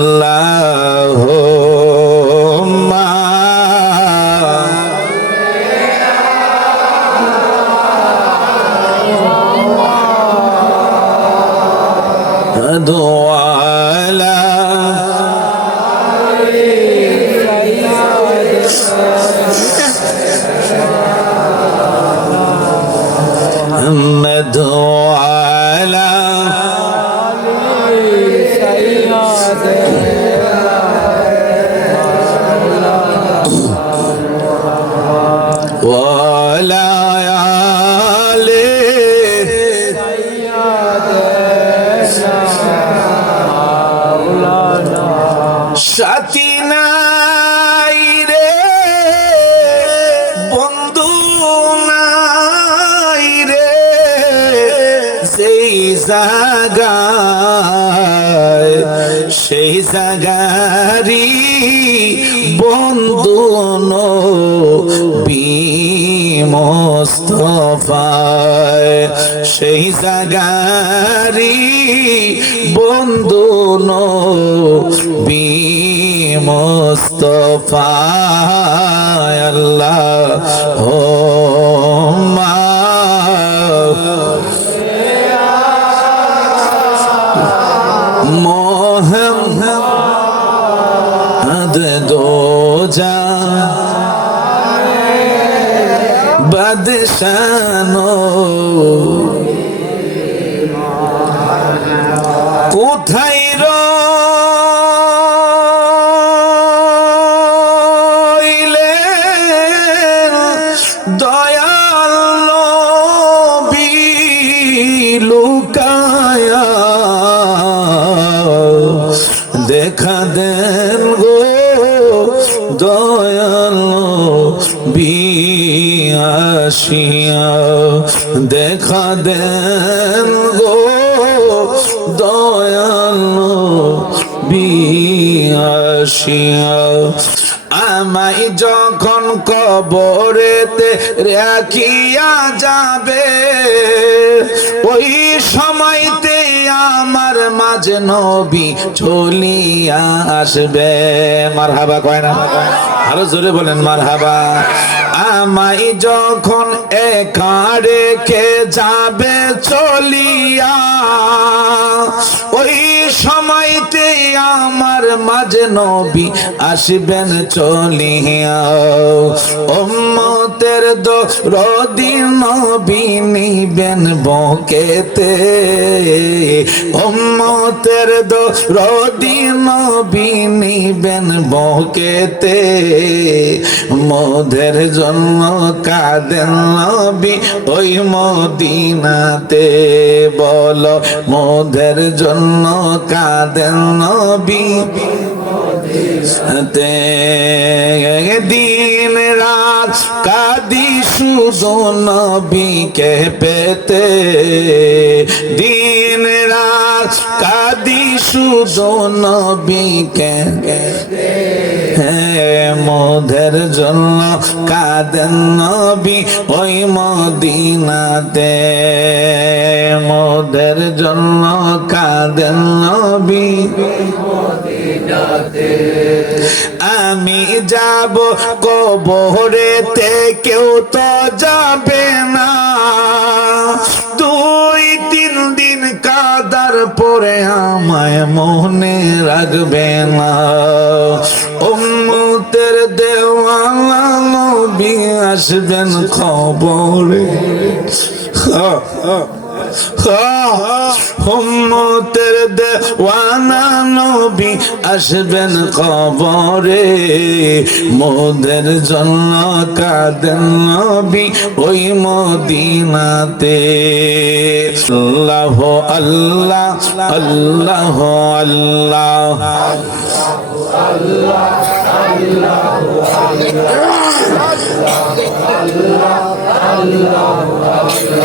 love. জাগায় সেই জাগারি বন্ধু বিমস্তফায় সেই জাগারি বন্ধু বিমস্তফায় আল্লাহ হো দেশানো আমায় যখন কবরেতে রাখিয়া যাবে, ওই সময়তে আমার মাঝে নবী চলিয়া আসবে। মার হাবা কয় না? আরও জোরে বলেন মার হাবা আমায় যখন একা রেখে যাবে, চলিয়া, ওই সময়তে আমার মাঝে নবী আসবেন চলিয়া উম্মতের দো রদি নবী নিবেন বকেতে। উম্মতের দো রদি নবী নিবেন বকেতে। মোদের জন্ম কাদেন নবী ওই মদিনাতে। বলো, মোদের জন্য কাদেন নবী? দিন রাত কাদি শুধু নবীকে পেতে। দিন রাত কাদি শুধু নবীকে মোদের জন্য কাদেন নবী ওই মদিনাতে। মধের জন্য কাদেন নবী আমি যাব কবরেতে, কেউ তো যাবে না। পরে আমায় মনে রাখবে না। উম্মতের দেওয়ালা নবী আসবেন খবরে। হুম্মতের দেওয়ানা নবী আসবেন কবরে। মোদের জন্য কাদেন নবী ওই মদিনাতে। আল্লাহ আল্লাহ আল্লাহ আল্লাহ আল্লাহ আল্লাহ আল্লাহ আল্লাহ।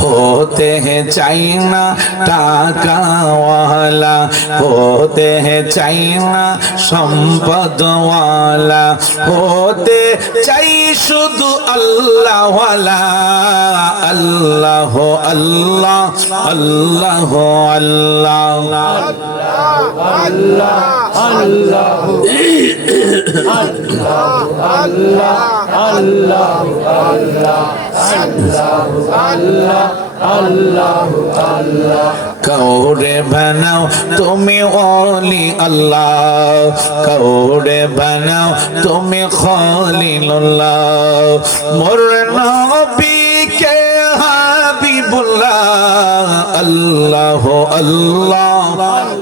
হতে চাইনা টাকাওয়ালা হতে চাই সম্পদওয়ালা হতে চাই শুধু আল্লাহওয়ালা আল্লাহ আল্লাহ আল্লাহ আল্লাহ আল্লাহ আল্লাহ কৌরে বানাও তুমি অলি আল্লাহ। কৌরে বানাও তুমি খলিলুল্লাহ। মোর নবীকে হাবিবুল্লাহ আল্লাহ আল্লাহ।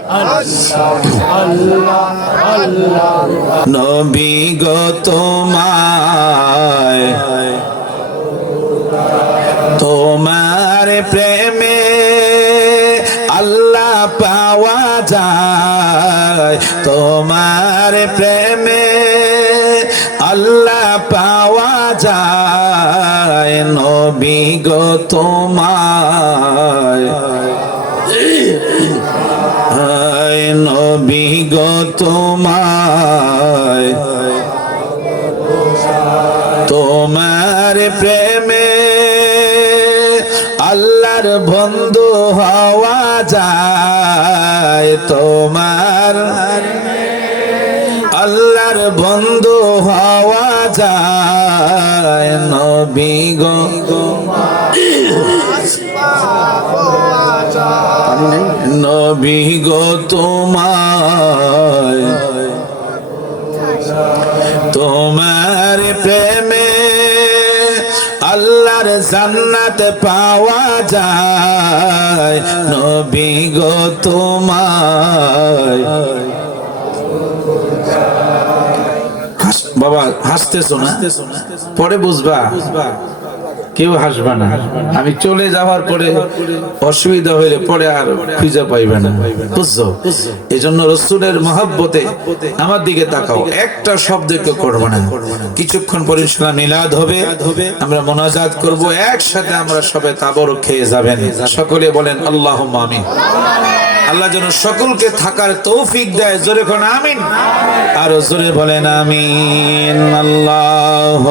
নবী গো তোমায়, তোমার প্রেমে আল্লাহ পাওয়া যায়। তোমার প্রেমে আল্লাহ পাওয়া যায়। নবী গো তোমায় গো তোমায়। তোমার প্রেমে আল্লাহর বন্ধু হওয়া যায়। তোমার আল্লাহর বন্ধু হওয়া যায়। নবী গো। নবী গো তোমায়, তোমার প্রেমে আল্লাহর জান্নাত পাওয়া যায়। নবী গো তোমায়। বাবা, হাসতেছো না? পরে বুঝবা বুঝবা। কেউ হাসবে না। আমি চলে যাওয়ার পরে অসুবিধা হইলে পরে আর খুঁজে পাইবে না। বুঝছ? এই জন্য রসুলের মহাব্বতে আমার দিকে তাকাও। একটা শব্দ কেউ করবে না। কিছুক্ষণ পরে ইনশাল্লাহ মিলাদ হবে। আমরা মোনাজাত করব। একসাথে আমরা সবে তাবর খেয়ে যাবেন। সকলে বলেন আল্লাহ আমিন। আল্লাহ যেন সকলকে থাকার তৌফিক দেয়। জোরে কোন আমিন। আরও জোরে বলেন, আমিন। আল্লাহ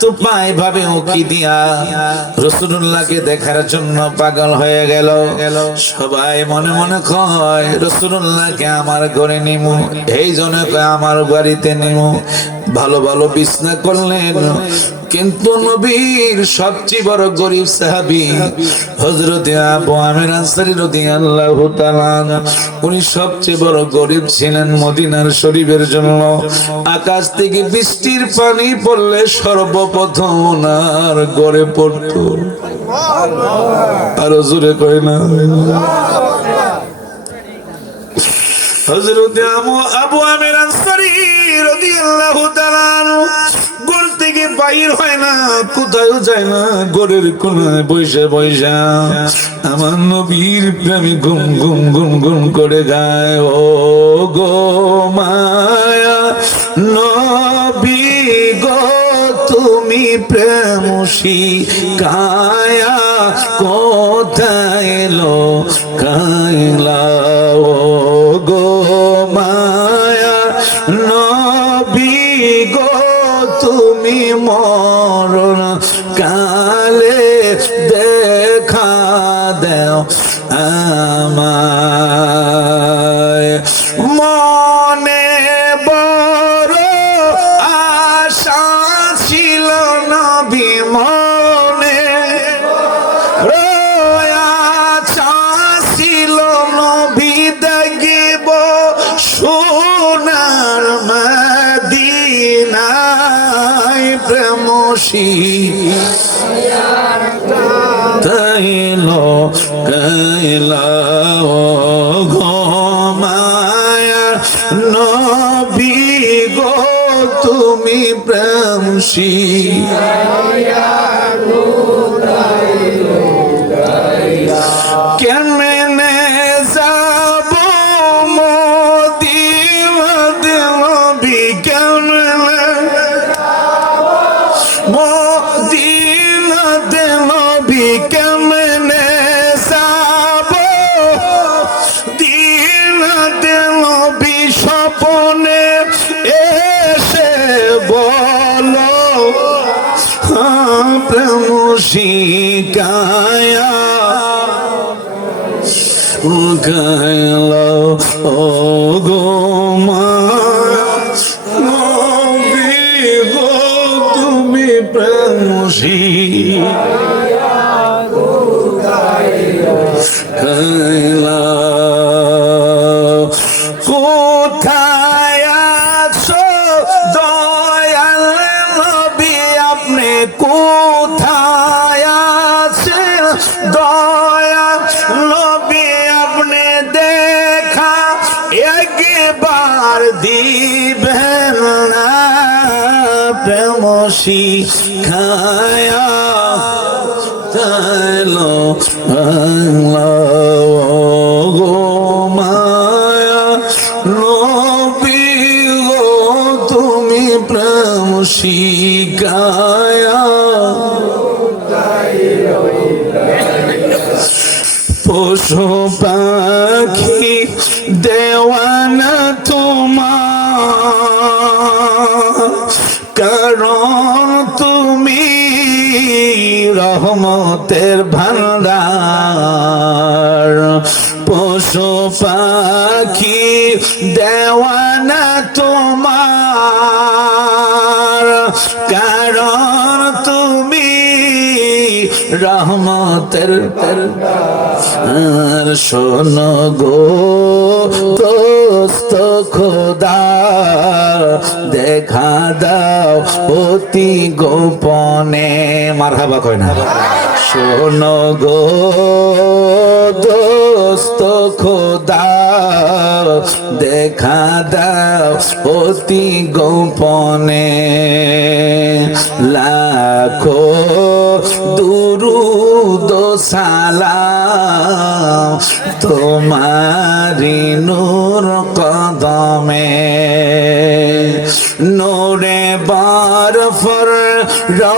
কিন্তু পায় ভাবে উকি দিয়া রসুল্লাহকে দেখার জন্য পাগল হয়ে গেল। সবাই মনে মনে কয় রসুল্লাহকে আমার ঘরে নিমু, এই জন্য আমার বাড়িতে নিমু। ভালো ভালো বিছনা করলেন কিন্তু নবীর সবচেয়ে বড় গরিব সাহাবি হযরত আবু আমির আনসারী রাদিয়াল্লাহু তাআলা উনি সবচেয়ে বড় গরিব ছিলেন মদিনার শরীফের জন্য। আকাশ থেকে বৃষ্টির পানি পড়লে সর্বপ্রথম ওনার গড়ে পড়তো। আরও জোরে কয় না। হযরত আবু আবু আমির আনসারী না না আমার নবীর প্রেমে গুম গুম গুম গুম করে গায় ও গো মায়া, নবী গো, তুমি প্রেমসী কায়া, কোথায় কাইলা ও গো মায়া গো তুমি মরণ কালে দেখা দেও আমার কেমনে দেওয়ানা তোমার কারণ তুমি রহমতের ভান্ডার পশু পাখি দেওয়ানা তোমার কারণ তুমি রহমতের আর শোনো গো দোস্ত খোদা, দেখা দাও অতি গোপনে। মারহাবা কয় না? শোনো গো দোস্ত খোদা, দেখা দাও অতি গোপনে। লাখো দুরুদ সালাম তোমারি নূর কদমে। নোরে বরফর রোজা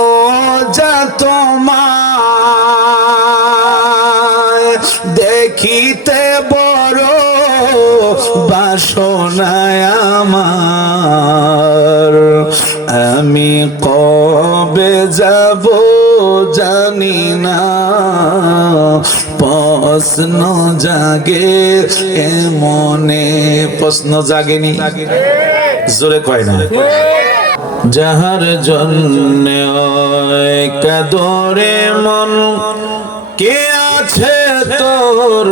প্রশ্ন জাগে এমনে প্রশ্ন জাগেনি। জোরে কয় না। যাহার জন্য কাদরে মন, কে আছে তোর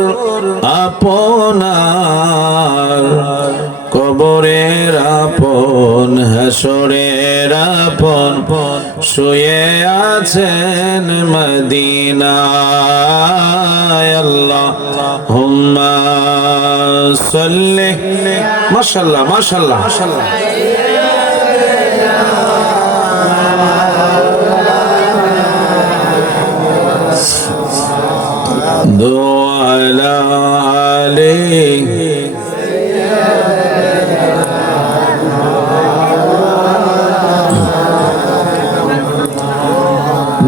আপনার? কবরের আপন, হাসরের আপন। শুয়ে আছেন মদিনায় আল্লাহ। হুম্মা সাল্লি। মাশাআল্লাহ মাশাআল্লাহ মাশাআল্লাহ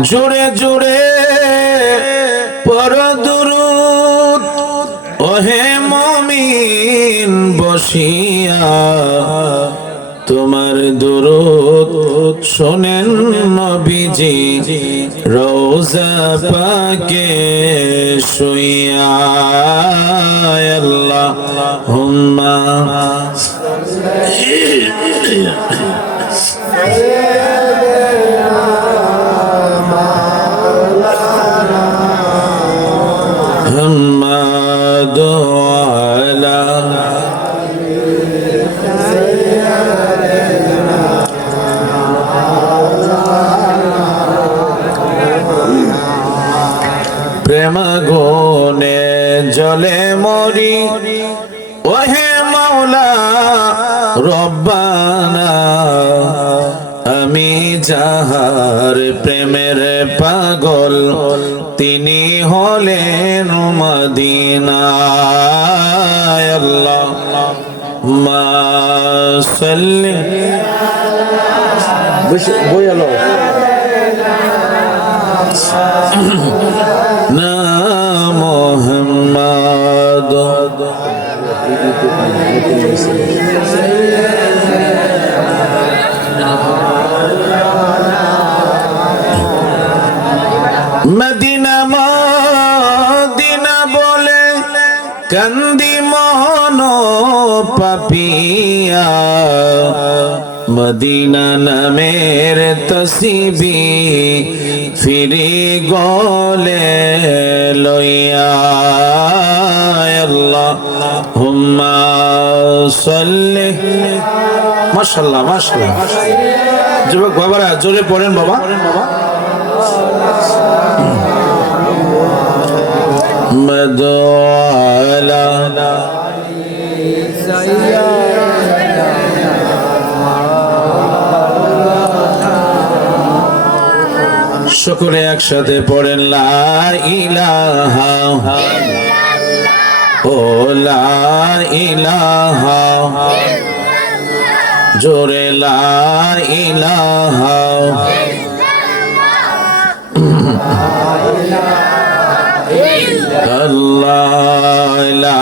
জোরে জোরে পর দুরুদ ওহে মমিন বসিয়া তোমার দুরুদ শোনেন নবীজি রোজা পাকে শুইয়া আল্লাহ, হুম্মা রব্বানা আমি যাহার প্রেমের পাগল তিনি হলেন মদিনায় আল্লাহ। মা সাল্লি বই আলো। না মোহাম্মদ মদিনা মদিনা বলে কান্দি মোহন পাপিয়া। মদিনা নামের তসিবি ফিরি গলে লইয়া। আল্লাহ হুম্মা সাল্লি। মাশাআল্লাহ মাশাআল্লাহ যুবক বাবারা, জোরে পড়েন বাবা। মদওয়ালা। সকলে একসাথে পড়েন, লা ও লা ইলাহা জোরে লা ইলাহা আল্লাহ লা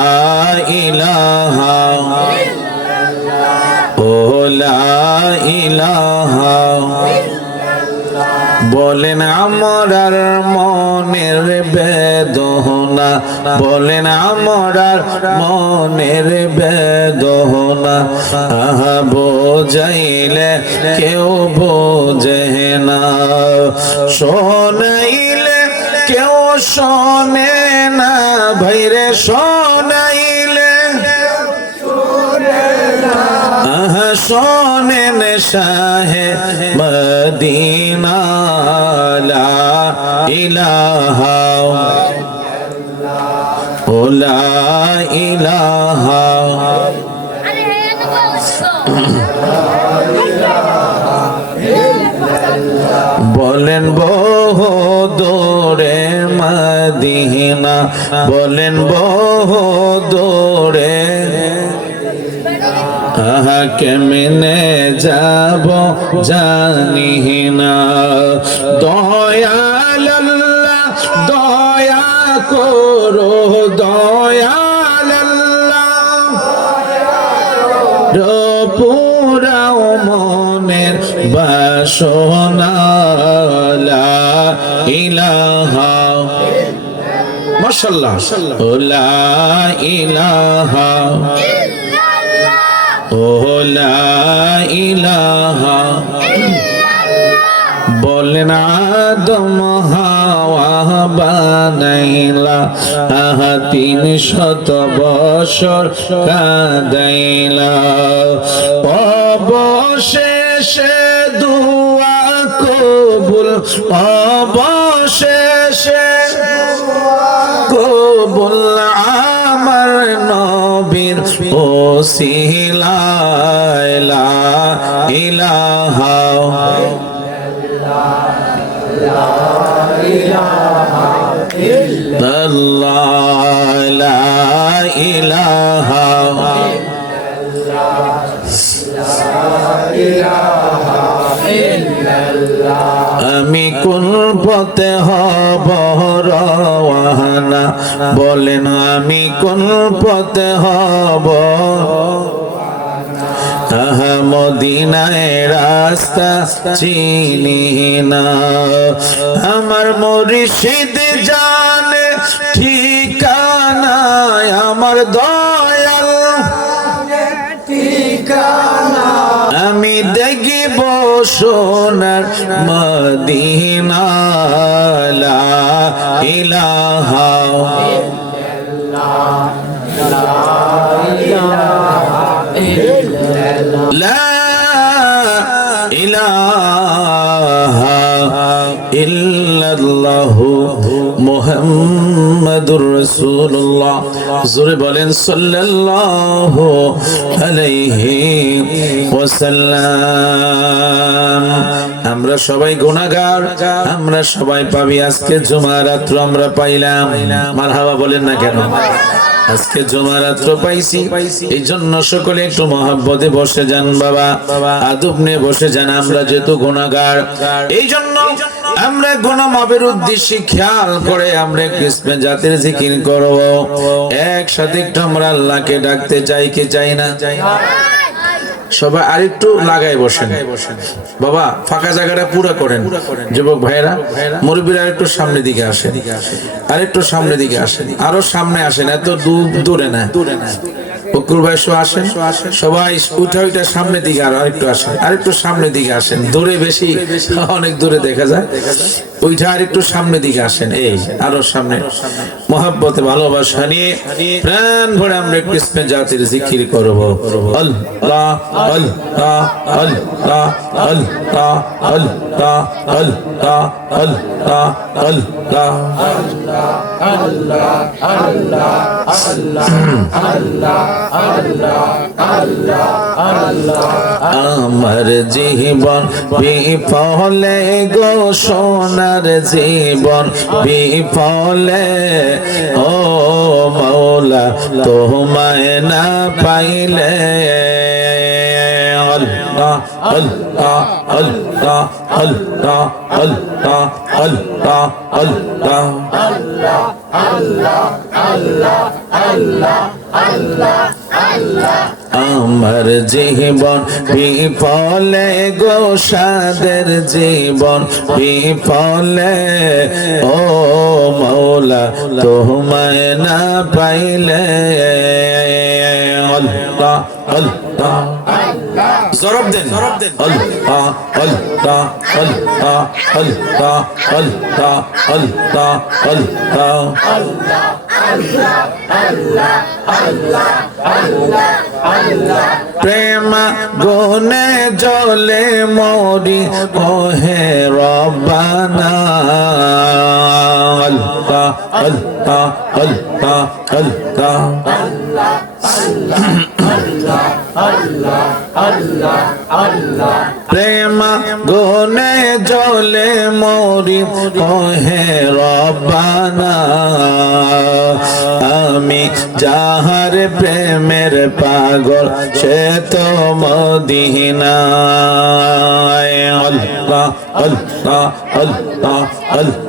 ইলাহা ও লা ইলাহা। বলেন বেদনা বলেন আমরার মনের বেদনা। আহা, বোঝাইলে কেউ বোঝে না। শোনাইলে কেউ শোনে না ভাইরে শোনাইলে। শোনেন শাহে মদিনা ইলাহা বলেন বহু দূরে মদিনা বলেন বহু আহা কেমনে যাব জানি না। দয়াল দয়া করো। মনের বাসনা ইলাহা বলেন আদম হাওয়া বানাইলা আহা তিন শত বছর কাদাইলা। অবশেষে দুয়া কবুল অবশেষে কবুল আমার নবীর ওসিলায় লা ইলাহা আল্লাহ লা ইলাহা আমি কোন পথে হব রওয়ানা? বলেন, আমি কোন পথে হব? আহা মদিনায় রাস্তা চিনি না। আমার মুর্শিদ জানে ঠিকানা আমার দেখিব সোনার মদিনা লা ইলাহা। লা ইলাহা ইল্লাল্লাহু মুহাম্মাদুর রাসূলুল্লাহ। জোরে বলেন, সাল্লাল্লাহু আলাইহি ওয়াসাল্লাম। আমরা সবাই গুনাহগার, আমরা সবাই পাবি। আজকে জুমা রাত্র আমরা পাইলাম। মারহাবা বলেন না কেন? আজকে জমা রাত্র পাইছি। এই জন্য সকলে একটু মহাব্বতে বসে যান বাবা। আদব নিয়ে বসে যান আমরা যেহেতু গুণাগার। এই জন্য আমরা গুণমাবের উদ্দেশ্যে খেয়াল করে আমরা কৃষ্ণ জাতির জিকির করব। একসাথে একটু আমরা আল্লাহকে ডাকতে চাই কি চাই না। সবাই আরেকটু লাগাই বসেন। বাবা, ফাঁকা জায়গাটা পুরো করেন। যুবক ভাইরা মুরব্বীরা আরেকটু সামনের দিকে আসেন আরেকটু সামনের দিকে আসেন আরও সামনে আসেন, এত দূর, দূরে না। বেশি, অনেক দূরে দেখা যায়। ওইটা আরেকটু সামনের দিকে আসেন। এই, আরও সামনে। মহাব্বতে ভালোবাসা নিয়ে প্রাণ ভরে আমরা কৃষ্ণ জাতির জিকির করব। আমার জীবন বিফলে গো সোনার জীবন বিফলে। ও মৌলা তোমায় না পাইলে আল্লাহ আল্লাহ আল্লাহ আল্লাহ আল্লাহ আল্লাহ আল্লাহ আমার জীবন বিফলে গো, সাদের জীবন বিফলে। ও মৌলা, তোমায় না পাইলে। আল্লাহ আল্লাহ। জরব দেন। হল, তা হল তা হল তা হল তা হল তা হল তা হল, তা। প্রেম গুনে জলে মরি ওহে রবানা হল, তা হল তা, হল প্রেম গুনে জলে মরি ওহে রব্বানা। আমি যাহার প্রেমের পাগল, সে তো মদিনায়। আল্লাহ আল্লাহ আল্লাহ আল্লাহ।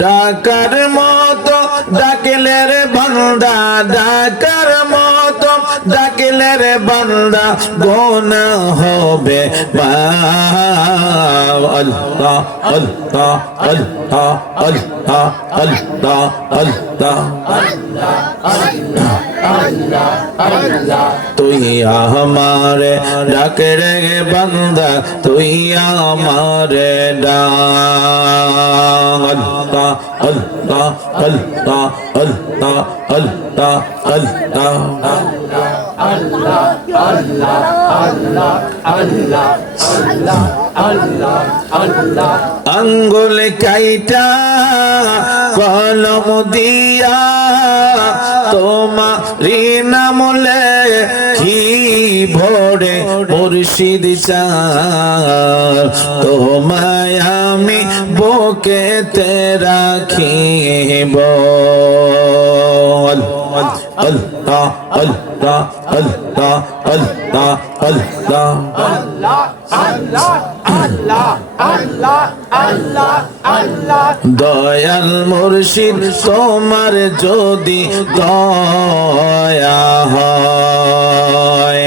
ডাকার মতো ডাকলে রে বান্দা, ডাকার মতো ডাকলে রে বান্দা, গোনা হবে। মা আল্লাহ আল্লাহ আল্লাহ আল্লাহ আল্লাহ আল্লাহ। তুই আমারে ডাক রে বান্দা, তুই আমারে ডাক। আল্লাহ আল্লাহ আল্লাহ আল্লাহ আল্লাহ আল্লাহ আঙ্গুল কাইটা কলম দিয়া তোমারি নামলে কি ভোরে মুর্শিদ চার তোমায় আমি বুকেতে রাখিব আল্লাহ আল্লাহ আল্লাহ আল্লাহ আল্লাহ আল্লাহ। আল্লাহ আল্লাহ আল্লাহ দয়াল মুর্শিদ তোমার যদি দয়া হয়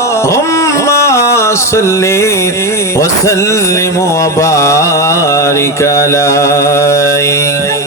صلي وسلم وبارك عليه